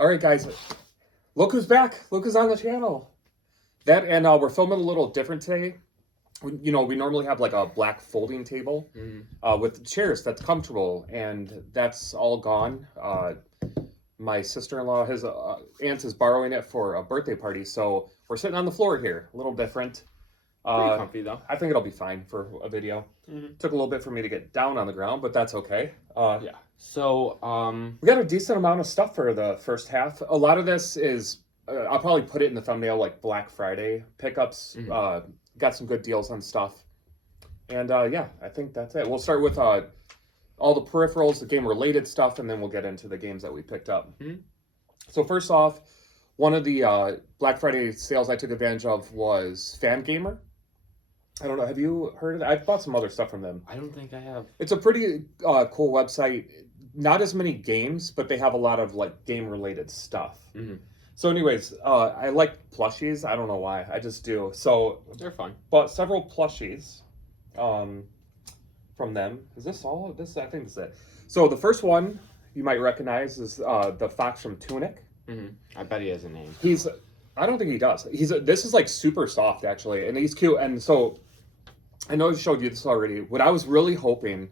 All right, guys. Look who's back. Look who's on the channel. That and we're filming a little different today. We normally have like a black folding table with chairs that's comfortable, and that's all gone. My sister-in-law, his aunt, is borrowing it for a birthday party, so we're sitting on the floor here. A little different. Pretty comfy though. I think it'll be fine for a video. Took a little bit for me to get down on the ground, but that's okay. Yeah. So, we got a decent amount of stuff for the first half. A lot of this is, I'll probably put it in the thumbnail, like Black Friday pickups. Got some good deals on stuff. And yeah, I think that's it. We'll start with all the peripherals, the game-related stuff, and then we'll get into the games that we picked up. So first off, one of the Black Friday sales I took advantage of was Fangamer. I don't know, have you heard of that? I've bought some other stuff from them. I don't think I have. It's a pretty cool website. Not as many games, but they have a lot of like game-related stuff. So anyways, I like plushies. I don't know why. I just do. So They're fun. bought several plushies from them. Is this all? This I think this is it. So the first one you might recognize is the Fox from Tunic. I bet he has a name. I don't think he does. This is like super soft actually, and he's cute. And so I know I showed you this already. What I was really hoping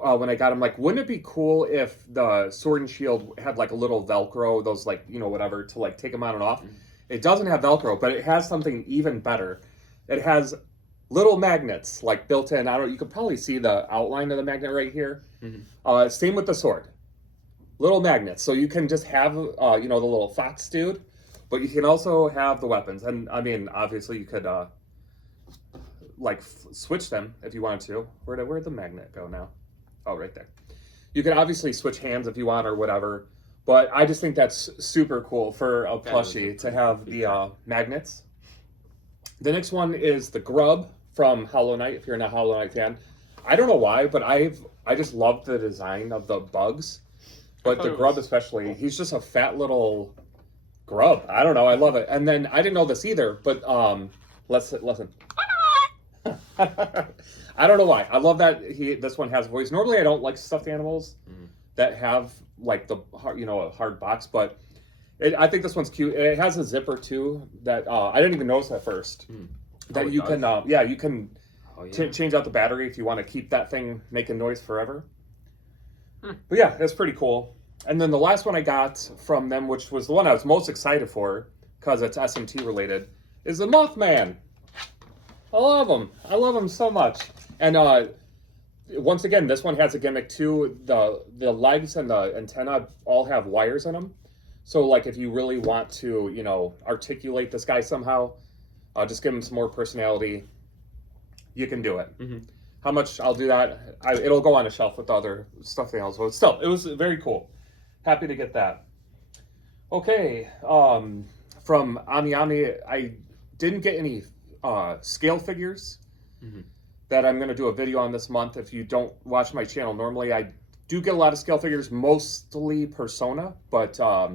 when I got him, like, wouldn't it be cool if the Sword and Shield had like a little Velcro, those like, whatever, to like take them on and off. It doesn't have Velcro, but it has something even better. It has little magnets like built in. You could probably see the outline of the magnet right here. Same with the sword. Little magnets. So you can just have, the little fox dude, but you can also have the weapons. And I mean, obviously you could, switch them if you wanted to. Where'd the magnet go now? Oh, right there. You can obviously switch hands if you want or whatever, but I just think that's super cool for a plushie to have the magnets. The next one is the Grub from Hollow Knight, if you're not a Hollow Knight fan. I don't know why, but I just love the design of the bugs, but the Grub especially. He's just a fat little grub. I don't know. I love it. And then I didn't know this either, but listen. I don't know why. I love that this one has a voice. Normally, I don't like stuffed animals that have like the a hard box, but I think this one's cute. It has a zipper too that I didn't even notice at first. That you can, you can change out the battery if you want to keep that thing making noise forever. But yeah, it's pretty cool. And then the last one I got from them, which was the one I was most excited for because it's SMT related, is the Mothman. I love him. I love him so much. And once again, this one has a gimmick too. The legs and the antenna all have wires in them. So like if you really want to, articulate this guy somehow, just give him some more personality, you can do it. How much I'll do that, it'll go on a shelf with the other stuffed animals. But still, it was very cool. Happy to get that. Okay, from Ami Ami, I didn't get any scale figures that I'm going to do a video on this month. If you don't watch my channel normally, I do get a lot of scale figures, mostly Persona, but I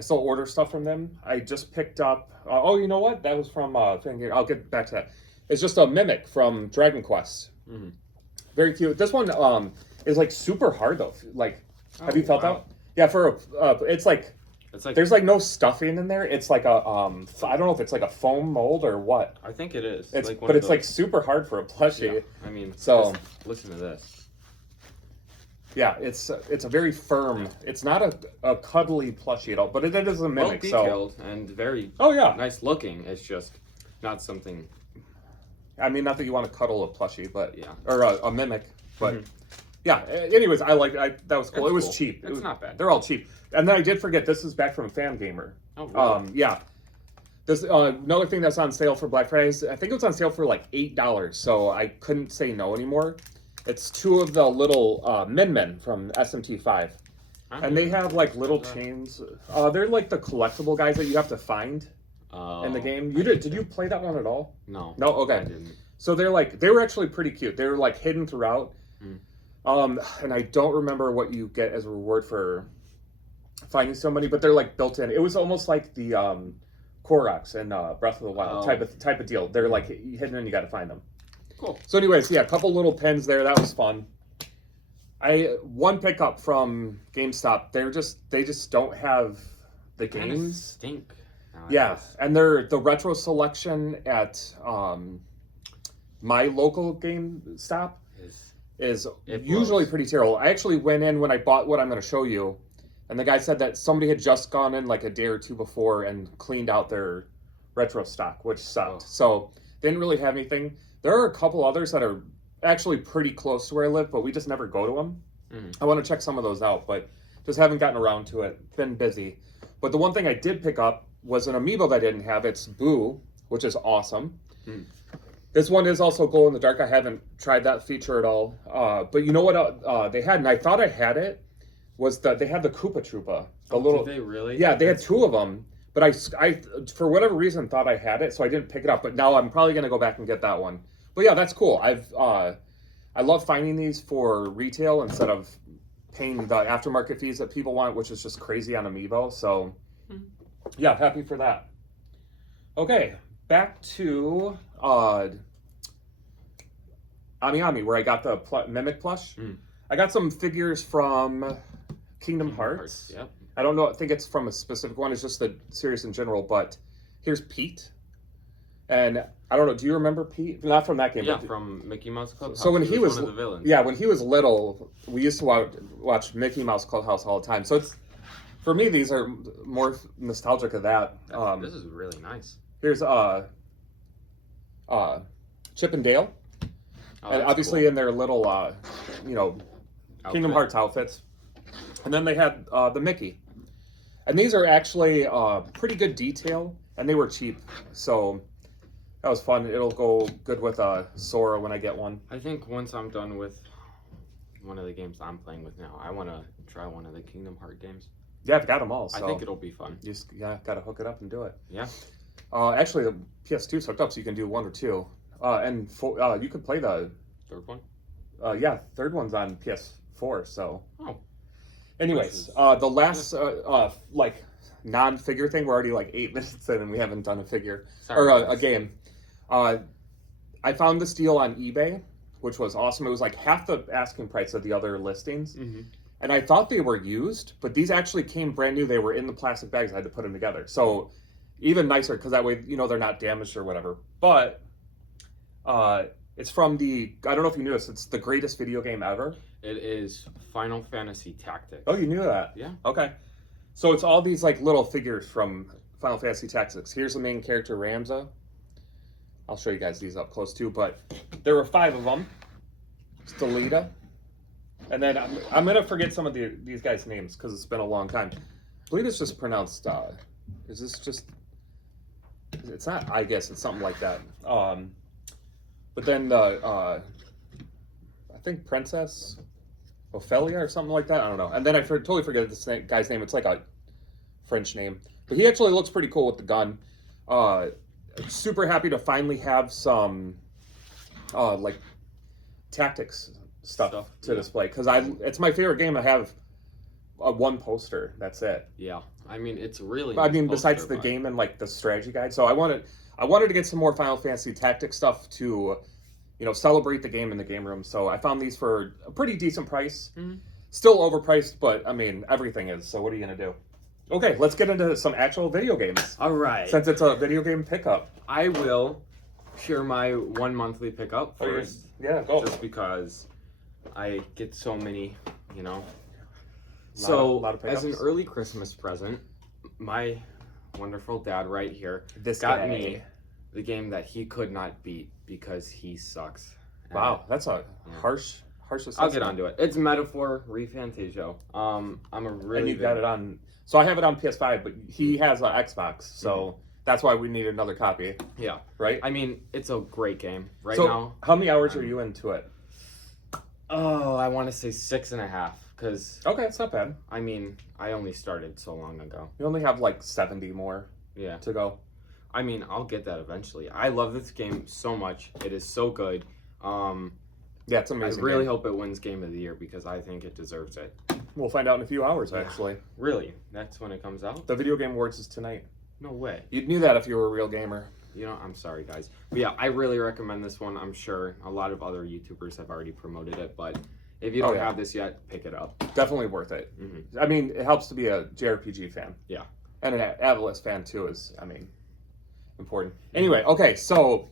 still order stuff from them. I just picked up, oh, you know what? That was from, I'll get back to that. It's just a Mimic from Dragon Quest. Very cute. This one is like super hard though. Like, have you felt that? Yeah, it's like there's like no stuffing in there. It's like a I don't know if it's like a foam mold or what. I think it is. But it's like super hard for a plushie. Yeah, I mean, so listen to this. Yeah, it's a very firm. It's not a cuddly plushie at all, but it is a Mimic. Well detailed and very nice looking. It's just not something. I mean, not that you want to cuddle a plushie, but yeah, or a Mimic, but yeah. Anyways, that was cool. It was cheap. It's not bad. They're all cheap. And then I did forget, this is back from Fangamer. Oh, really? Yeah. This another thing that's on sale for Black Friday. I think it was on sale for like $8, so I couldn't say no anymore. It's two of the little Min Men from SMT5, and they have like little chains. They're like the collectible guys that you have to find in the game. Did you play that one at all? No. No. Okay. I didn't. So they were actually pretty cute. They were like hidden throughout. And I don't remember what you get as a reward for finding somebody, but they're like built in. It was almost like the Koroks in Breath of the Wild type of deal. They're like hidden and you got to find them. Cool. So anyways, yeah, a couple little pins there. That was fun. One pickup from GameStop. They just don't have the Kinda games. stink. Yeah, nowadays. and the retro selection at my local GameStop is It usually blows. pretty terrible. I actually went in when I bought what I'm going to show you, and the guy said that somebody had just gone in like a day or two before and cleaned out their retro stock, which sucked. Oh. So they didn't really have anything. There are a couple others that are actually pretty close to where I live, but we just never go to them. I want to check some of those out, but just haven't gotten around to it. Been busy. But the one thing I did pick up was an amiibo that I didn't have. It's Boo, which is awesome. This one is also glow in the dark. I haven't tried that feature at all. But you know what they had, and I thought I had it, was that they had the Koopa Troopa. Did they really? Yeah, they had two of them. But I, for whatever reason, thought I had it, so I didn't pick it up. But now I'm probably going to go back and get that one. But yeah, that's cool. I love finding these for retail instead of paying the aftermarket fees that people want, which is just crazy on Amiibo. So yeah, happy for that. Okay, back to Ami, where I got the Mimic plush. I got some figures from Kingdom Hearts. Yep. I don't know. I think it's from a specific one. It's just the series in general. But here's Pete, and I don't know. Do you remember Pete? Not from that game. Yeah, but from Mickey Mouse Clubhouse. so when he was one of the villains. yeah, when he was little, we used to watch Mickey Mouse Clubhouse all the time. So it's for me, these are more nostalgic of that. This is really nice. Here's Chip and Dale, Oh, and that's obviously cool. in their little Kingdom Hearts outfits, and then they had the Mickey, and these are actually pretty good detail, and they were cheap, so that was fun. It'll go good with Sora when I get one. I think once I'm done with one of the games I'm playing with now, I want to try one of the Kingdom Heart games. Yeah, I've got them all. So I think it'll be fun. you just gotta hook it up and do it. Yeah. Actually, the PS2's hooked up, so you can do one or two, and you could play the Third one? third one's on PS4. So, Oh. anyways, This the last like non-figure thing, we're already like 8 minutes in, and we haven't done a figure Sorry, or a guys. game. I found this deal on eBay, which was awesome. It was like half the asking price of the other listings. And I thought they were used, but these actually came brand new. They were in the plastic bags. I had to put them together. So even nicer, because that way, they're not damaged or whatever. But it's from I don't know if you knew this, it's the greatest video game ever. It is Final Fantasy Tactics. Oh, you knew that? Yeah. Okay. So it's all these like little figures from Final Fantasy Tactics. Here's the main character, Ramza. I'll show you guys these up close too, but there were 5 of them. Stelita. And then I'm gonna forget some of these guys' names because it's been a long time. I believe it's just pronounced. Is this just? It's not. I guess it's something like that. But then I think Princess Ophelia or something like that. I don't know. And then I totally forget this guy's name. It's like a French name, but he actually looks pretty cool with the gun. Super happy to finally have some like tactics stuff to display because it's my favorite game. I have one poster. That's it. Yeah. I mean, it's really. I mean, nice besides poster, the but- game and like the strategy guide. So I wanted to get some more Final Fantasy Tactics stuff to, celebrate the game in the game room. So I found these for a pretty decent price. Still overpriced, but I mean, everything is. So what are you gonna do? Okay, let's get into some actual video games. All right. Since it's a video game pickup. I will share my 1 monthly pickup first. Yeah, go. Just because I get so many, lot of as an pickups. early Christmas present, my wonderful dad right here This got guy. me the game that he could not beat because he sucks. And Wow, that's a harsh assessment. I'll get onto it. It's Metaphor ReFantagio. I'm a really And you got it on. So I have it on PS5, but he has an Xbox, so that's why we need another copy, Yeah. right? I mean, it's a great game. Right so now, how many hours are you into it? I want to say 6.5 because, Okay, it's not bad. I mean, I only started so long ago. You only have like 70 more Yeah. to go. I mean, I'll get that eventually. I love this game so much. It is so good. Yeah, it's I amazing. really game. hope it wins Game of the Year because I think it deserves it. We'll find out in a few hours, Yeah. actually. Really? That's when it comes out? The Video Game Awards is tonight. No way. You knew that if you were a real gamer. I'm sorry, guys. But yeah, I really recommend this one. I'm sure a lot of other YouTubers have already promoted it, but If you don't yeah. have this yet, pick it up. Definitely worth it. I mean, it helps to be a JRPG fan. Yeah. And an Atlas fan too is, I mean, important. Anyway, okay, so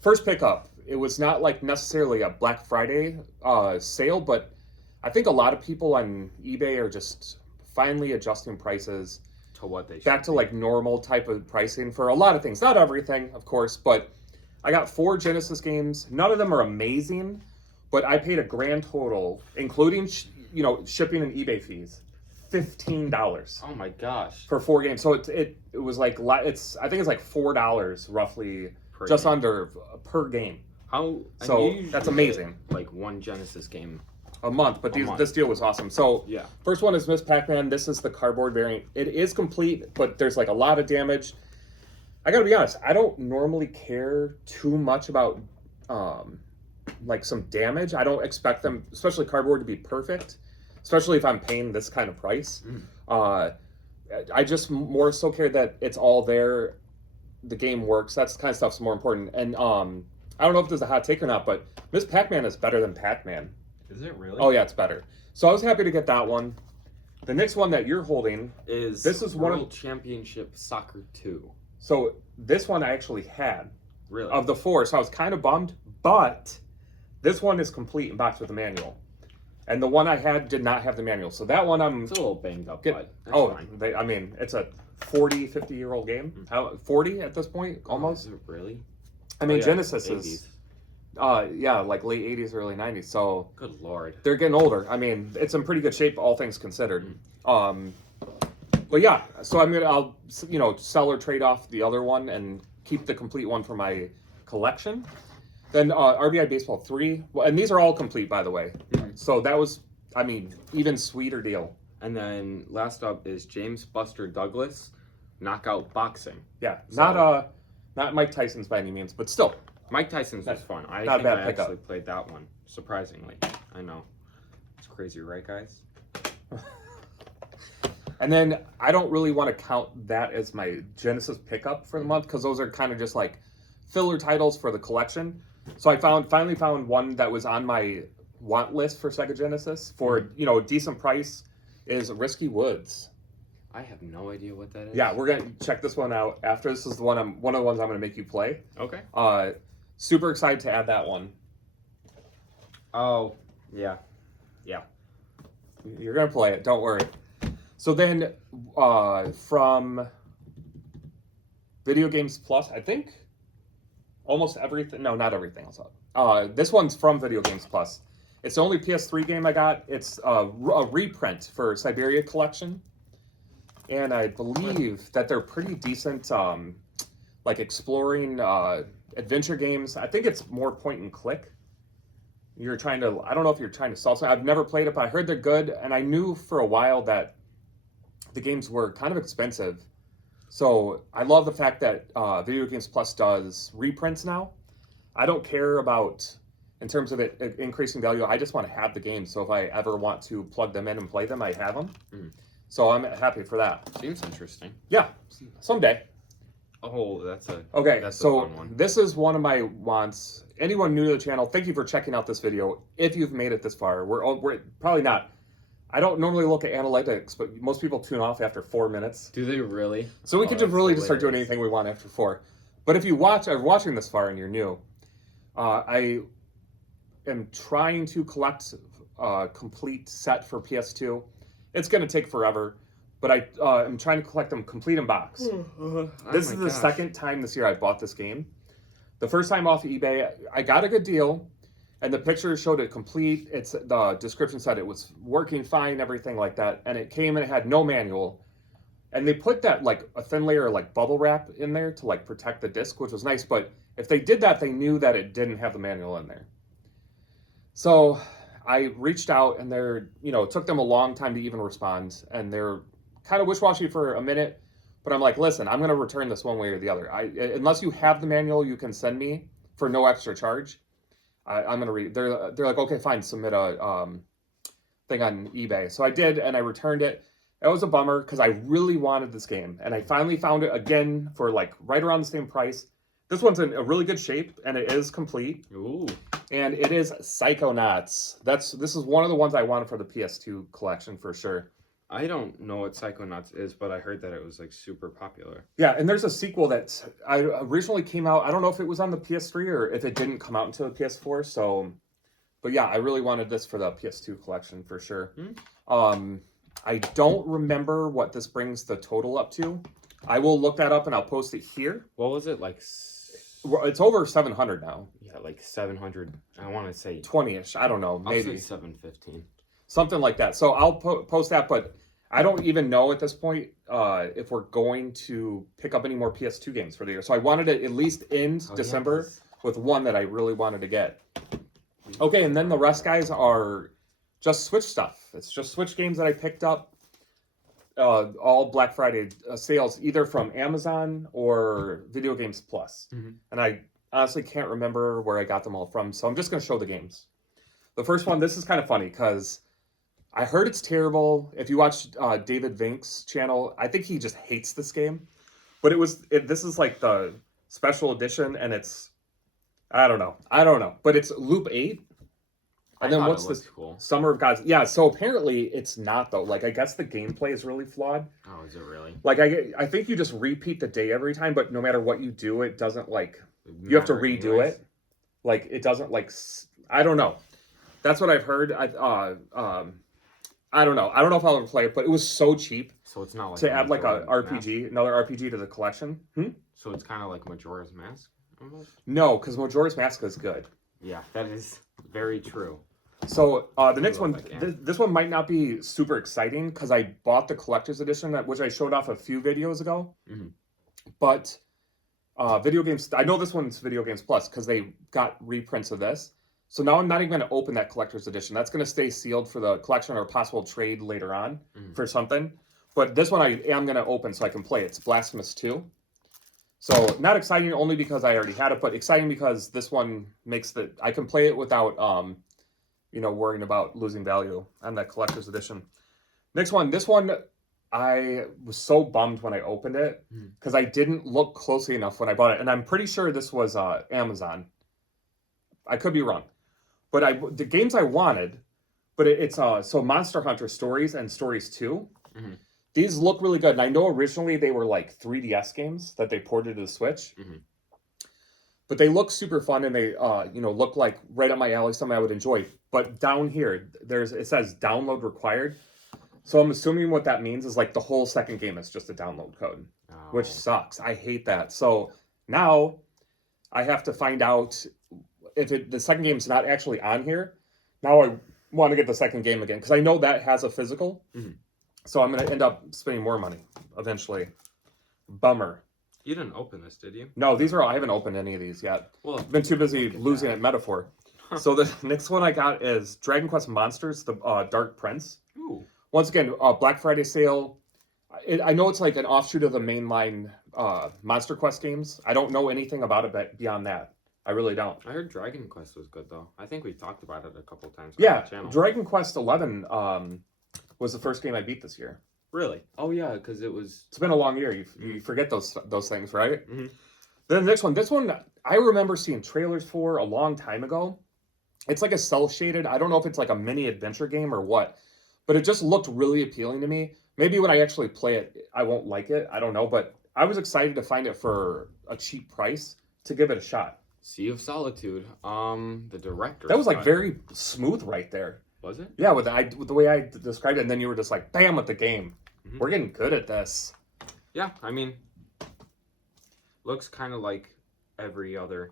first pickup. It was not like necessarily a Black Friday sale, but I think a lot of people on eBay are just finally adjusting prices To what they should back to be. like normal type of pricing for a lot of things. Not everything, of course, but I got 4 Genesis games. None of them are amazing, but I paid a grand total, including shipping and eBay fees, $15 Oh my gosh. for 4 games. So it was like I think it's like $4 roughly, Per just game. under per game. How? So, and you usually that's get, amazing. Like one Genesis game. A month, but month. this deal was awesome. So Yeah. first one is Miss Pac-Man. This is the cardboard variant. It is complete, but there's like a lot of damage. I gotta be honest, I don't normally care too much about like some damage. I don't expect them, especially cardboard, to be perfect, especially if I'm paying this kind of price. I just more so care that it's all there, the game works. That's the kind of stuff's more important. And I don't know if this is a hot take or not, but Miss Pac-Man is better than Pac-Man. Is it really? Oh yeah, it's better. So I was happy to get that one. The next one that you're holding, This is one of- World Championship Soccer 2. so this one I actually had Really? of the 4, so I was kind of bummed, but this one is complete in box with the manual. And the one I had did not have the manual. So that one I'm It's a little banged up, Get- but that's fine. I mean, it's a 40, 50-year-old game. How 40 at this point almost? Oh, is it really? I mean, Oh, yeah, Genesis 80s. is like late 80s, early 90s. So Good lord. they're getting older. I mean, it's in pretty good shape, all things considered. But yeah, so I'll sell or trade off the other one and keep the complete one for my collection. Then RBI Baseball 3, well, and these are all complete, by the way. So that was, I mean, even sweeter deal. And then last up is James Buster Douglas, Knockout Boxing. Yeah, So- not Mike Tyson's by any means, but still. Mike Tyson's was fun. I not a think bad I pickup. actually played that one, surprisingly. I know. It's crazy, right, guys? And then I don't really want to count that as my Genesis pickup for the month because those are kind of just like filler titles for the collection. So I finally found one that was on my want list for Sega Genesis for a decent price. Is Risky Woods. I have no idea what that is. Yeah, we're gonna check this one out after. This is one of the ones I'm gonna make you play. Okay. Super excited to add that one. Oh, yeah. You're gonna play it. Don't worry. So then, from Video Games Plus, I think almost everything. No, not everything else. This one's from Video Games Plus. It's the only PS3 game I got. It's a reprint for Siberia Collection, and I believe that they're pretty decent, like exploring adventure games. I think it's more point and click. You're trying to. I don't know if you're trying to solve something. I've never played it, but I heard they're good, and I knew for a while that the games were kind of expensive. So I love the fact that Video Games Plus does reprints now. I don't care about, in terms of it increasing value, I just want to have the game. So if I ever want to plug them in and play them, I have them. So I'm happy for that. Seems interesting. Yeah, someday. Oh, that's a Okay, that's a so fun one. this is one of my wants. Anyone new to the channel, thank you for checking out this video. If you've made it this far, we're probably not. I don't normally look at analytics, but most people tune off after 4 minutes. Do they really? So we Oh, could just that's really just start doing hilarious. anything we want after 4. But if you are watching this far and you're new, I am trying to collect a complete set for PS2. It's going to take forever, but I am trying to collect them complete in box. This is the second time this year I bought this game. The first time off eBay, I got a good deal, and the picture showed it complete. The description said it was working fine, everything like that, and it came and it had no manual. And they put that like a thin layer of like bubble wrap in there to like protect the disc, which was nice. But if they did that, they knew that it didn't have the manual in there. So I reached out, and it took them a long time to even respond, and they're kind of wish-washy for a minute. But I'm like, listen, I'm going to return this one way or the other. Unless you have the manual, you can send me for no extra charge. I'm going to read. They're like, okay, fine, submit a thing on eBay. So I did, and I returned it. It was a bummer because I really wanted this game, and I finally found it again for like right around the same price. This one's in a really good shape, and it is complete. Ooh. And it is Psychonauts. This is one of the ones I wanted for the PS2 collection for sure. I don't know what Psychonauts is, but I heard that it was like super popular. Yeah, and there's a sequel that I originally came out. I don't know if it was on the PS3 or if it didn't come out until the PS4. So, but yeah, I really wanted this for the PS2 collection for sure. I don't remember what this brings the total up to. I will look that up and I'll post it here. What was it like? It's over 700 now. Yeah, like 700. I want to say 20ish. I don't know, I'll maybe say 715. something like that. So I'll post that, but I don't even know at this point if we're going to pick up any more PS2 games for the year. So I wanted to at least end December with one that I really wanted to get. Okay, and then the rest, guys, are just Switch stuff. It's just Switch games that I picked up. All Black Friday sales, either from Amazon or Video Games Plus. And I honestly can't remember where I got them all from, so I'm just going to show the games. The first one, this is kind of funny because I heard it's terrible. If you watch David Vink's channel, I think he just hates this game. But this is like the special edition, and it's, I don't know. But it's Loop 8. And then what's this? Cool. Summer of Gods. Yeah, so apparently it's not, though. Like, I guess the gameplay is really flawed. Oh, is it really? Like, I think you just repeat the day every time, but no matter what you do, it doesn't, like, you have to redo it. Like, it doesn't, like, I don't know. That's what I've heard. I don't know. I don't know if I'll ever play it, but it was so cheap. So it's not like to add, like, another RPG to the collection. So it's kind of like Majora's Mask, almost? No, because Majora's Mask is good. Yeah, that is very true. So the next one, this one might not be super exciting because I bought the collector's edition, which I showed off a few videos ago. But Video Games, I know this one's Video Games Plus because they got reprints of this. So now I'm not even going to open that collector's edition. That's going to stay sealed for the collection or possible trade later on for something. But this one I am going to open so I can play it. It's Blasphemous 2. So not exciting only because I already had it, but exciting because this one makes I can play it without, worrying about losing value on that collector's edition. Next one, this one, I was so bummed when I opened it because I didn't look closely enough when I bought it. And I'm pretty sure this was Amazon. I could be wrong. But the games I wanted, but it's so Monster Hunter Stories and Stories 2. These look really good, and I know originally they were like 3DS games that they ported to the Switch. But they look super fun, and they look like right up my alley, something I would enjoy. But down here, it says download required. So I'm assuming what that means is like the whole second game is just a download code, which sucks. I hate that. So now I have to find out if the second game's not actually on here. Now I want to get the second game again because I know that has a physical. So I'm going to end up spending more money eventually. Bummer. You didn't open this, did you? No, I haven't opened any of these yet. Well, I've been too busy losing at Metaphor. So the next one I got is Dragon Quest Monsters, the Dark Prince. Ooh. Once again, Black Friday sale. I know it's like an offshoot of the mainline Monster Quest games. I don't know anything about it beyond that. I really don't. I heard Dragon Quest was good, though. I think we talked about it a couple times on the channel. Dragon Quest 11 was the first game I beat this year. Really? Oh, yeah, because it's been a long year. You forget those things, right? Then the next one. This one, I remember seeing trailers for a long time ago. It's like a cel-shaded, I don't know if it's like a mini adventure game or what, but it just looked really appealing to me. Maybe when I actually play it, I won't like it. I don't know, but I was excited to find it for a cheap price to give it a shot. Sea of Solitude. The director. That was like very smooth right there. Was it? Yeah, with the way I described it, and then you were just like, bam, with the game. We're getting good at this. Yeah, I mean, looks kind of like every other.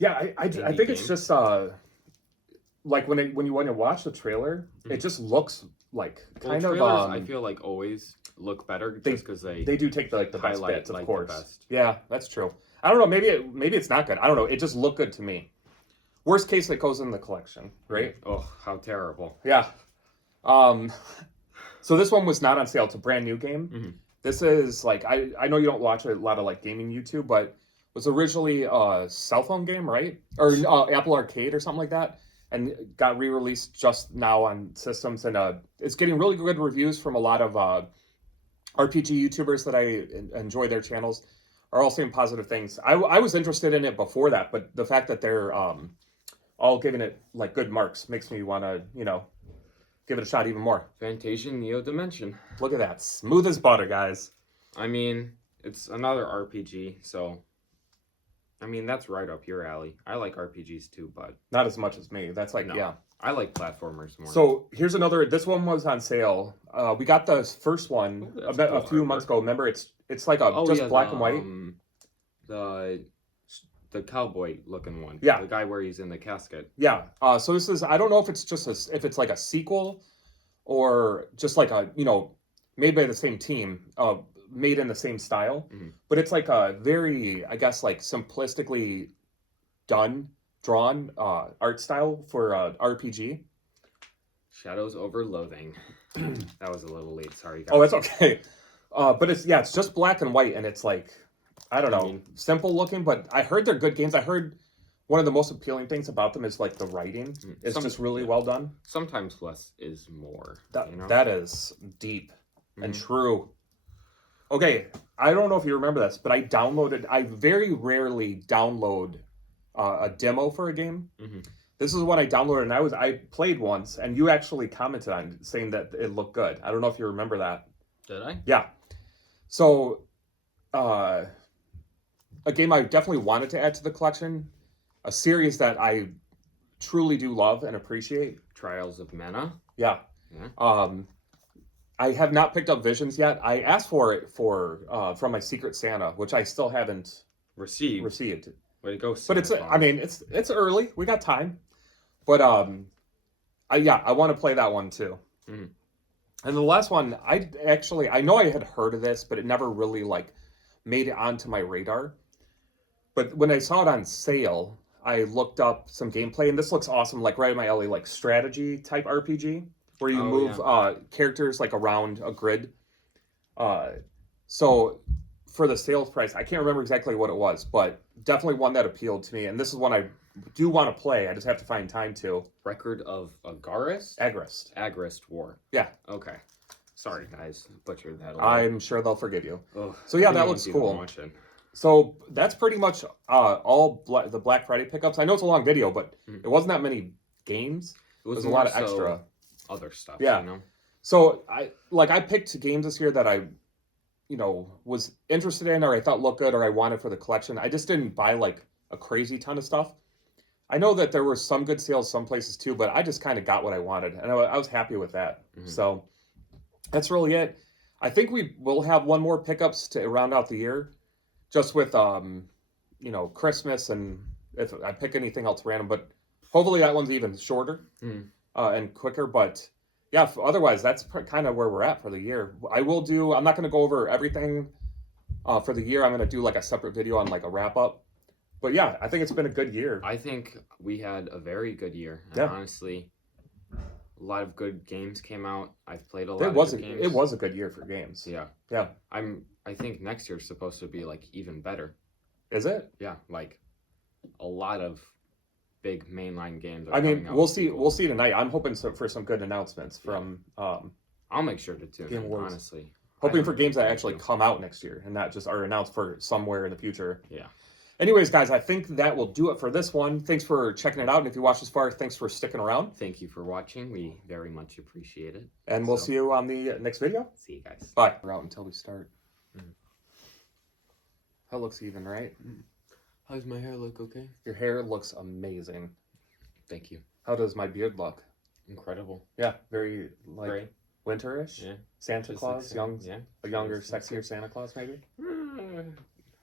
Yeah, I think it's just like when you want to watch the trailer, it just looks like kind of. I feel like always look better just because they do take the best bits, of like course. The best. Yeah, that's true. I don't know. Maybe it's not good. I don't know. It just looked good to me. Worst case, it goes in the collection, right? Oh, how terrible. Yeah. So this one was not on sale. It's a brand new game. This is like I know you don't watch a lot of like gaming YouTube, but it was originally a cell phone game, right? Or Apple Arcade or something like that, and got re-released just now on systems, and it's getting really good reviews from a lot of RPG YouTubers that I enjoy their channels. are all saying positive things. I was interested in it before that, but the fact that they're all giving it like good marks makes me want to, give it a shot even more. Fantasia Neo Dimension. Look at that. Smooth as butter, guys. I mean, it's another RPG, so I mean that's right up your alley. I like RPGs too, but Not as much as me. That's like, no, yeah. I like platformers more. So here's another. This one was on sale. We got the first one Oh, that's a cool few artwork. months ago. Remember, it's like a just black and white. The cowboy looking one. Yeah. The guy where he's in the casket. Yeah. So this is. I don't know if it's just if it's like a sequel, or just like a made by the same team, made in the same style. Mhm. But it's like a very, I guess, like simplistically drawn art style for RPG. Shadows over Loathing. That was a little late. Sorry, guys. Oh, it's okay. But it's just black and white, and it's like, I don't know, simple looking. But I heard they're good games. I heard one of the most appealing things about them is like the writing. It's just really well done. Sometimes less is more. That is deep and Mhm. true. Okay, I don't know if you remember this, but I very rarely download a demo for a game. Mhm. This is one I downloaded, and I played once, and you actually commented on it, saying that it looked good. I don't know if you remember that. Did I? Yeah. So, a game I definitely wanted to add to the collection, a series that I truly do love and appreciate. Trials of Mana. Yeah. Yeah. I have not picked up Visions yet. I asked for it from my Secret Santa, which I still haven't Received. Way to go, But Santa I mean, it's early. We got time. But I want to play that one too. Mhm. And the last one, I know I had heard of this, but it never really like made it onto my radar. But when I saw it on sale, I looked up some gameplay, and this looks awesome, like right in my alley, like strategy type RPG where you move characters like around a grid. So for the sales price, I can't remember exactly what it was, but definitely one that appealed to me. And this is one I do want to play. I just have to find time to. Record of Agarist? Agrist. Agrist War. Yeah. Okay. Sorry, guys. Butchered that. I'm sure they'll forgive you. Ugh, So yeah, I that didn't looks see them cool. watching. So that's pretty much all the Black Friday pickups. I know it's a long video, but it wasn't that many games. It was There's a lot of extra. Other stuff. Yeah. You know? So I picked games this year that I, was interested in, or I thought looked good, or I wanted for the collection. I just didn't buy like a crazy ton of stuff. I know that there were some good sales some places too, but I just kind of got what I wanted, and I was happy with that. Mhm. So that's really it. I think we will have one more pickups to round out the year, just with Christmas, and if I pick anything else random, but hopefully that one's even shorter and quicker. But yeah, otherwise that's kind of where we're at for the year. I'm not going to go over everything for the year. I'm going to do like a separate video on like a wrap up. But yeah, I think it's been a good year. I think we had a very good year. And Yeah. honestly, a lot of good games came out. I've played a lot It was of good games. it was a good year for games. Yeah. Yeah. I think next year's supposed to be like even better. Is it? Yeah, like a lot of big mainline games. Are I mean, coming out we'll with see. people. We'll see tonight. I'm hoping for some good announcements from. I'll make sure to tune Game in, Awards. honestly. Hoping I for don't games that think actually they do. come out next year and not just are announced for somewhere in the future. Yeah. Anyways, guys, I think that will do it for this one. Thanks for checking it out. And if you watched this far, thanks for sticking around. Thank you for watching. We very much appreciate it. And we'll see you on the next video. See you guys. Bye. We're out until we start. Mhm. That looks even, right? How's my hair look? Okay. Your hair looks amazing. Thank you. How does my beard look? Incredible. Yeah, very like Great. winterish. Yeah. Santa Just Claus, like, yeah. a younger, Just like sexier Santa Claus, maybe. Mm,